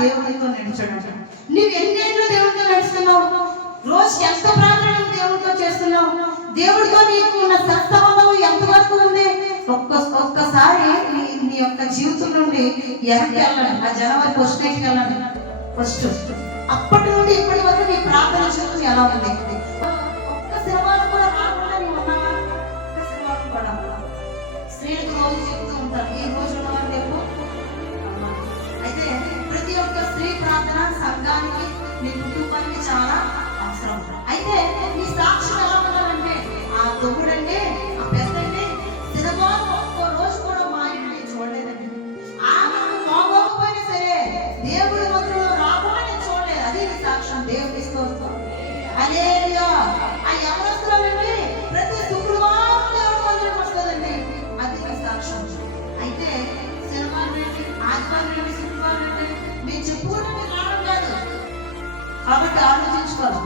దేవుడితో నడిచాడు. నువ్వు ఎన్నేళ్ళు దేవుడితో నడుస్తున్నావు? రోజు ఎంత ప్రార్థన దేవుడితో చేస్తున్నావు? దేవుడితో నీకు ఉన్న సత్సంబంధం ఎంతవరకు ఉంది? ఒక్కసారి నీ యొక్క జీవితం నుండి ఎక్కడికి వెళ్ళండి. ఆ జనవరి 1st వెళ్ళండి. ఫస్ట్ అప్పటి నుండి ఇప్పటి వరకు నీ ప్రార్థన జీవితం ఎలా ఉంది? ఒక్క శివాలు కూడా రాకుండా నీ ఉన్నావా? ఒక్క శివాలు కూడా స్త్రీలకు రోజు చెప్తూ ఉంటారు, ఈ రోజు ఉన్నవారు రేపు. అయితే ప్రతి ఒక్క స్త్రీ ప్రార్థన సంఘానికి, నీ కుటుంబానికి చాలా అవసరం. అయితే నీ సాక్ష్యం ఎలా ఉండాలంటే, ఆ తొమ్ముడండి, ఆ పెద్దండి సినిమాలు ఒక్క రోజు కూడా మా ఇంటిని చూడలేదండి. ఆమె బాగోకపోయినా సరే దేవుడి మధ్యలో రాకుండా నేను చూడలేదు. అది నీ సాక్ష్యం. దేవుడి స్తోత్రం. హల్లెలూయా. ఆ యవనస్తులండి ప్రతి శుక్రవారం దేవుడి మందిరం వస్తుందండి. అది నీ సాక్ష్యం. అయితే సినిమాలు రండి, ఆదివారం రండి, శుక్రవారం రండి, నేను చెప్పుకుంటే మీరు రావడం కాదు. కాబట్టి ఆలోచించుకోవాలి.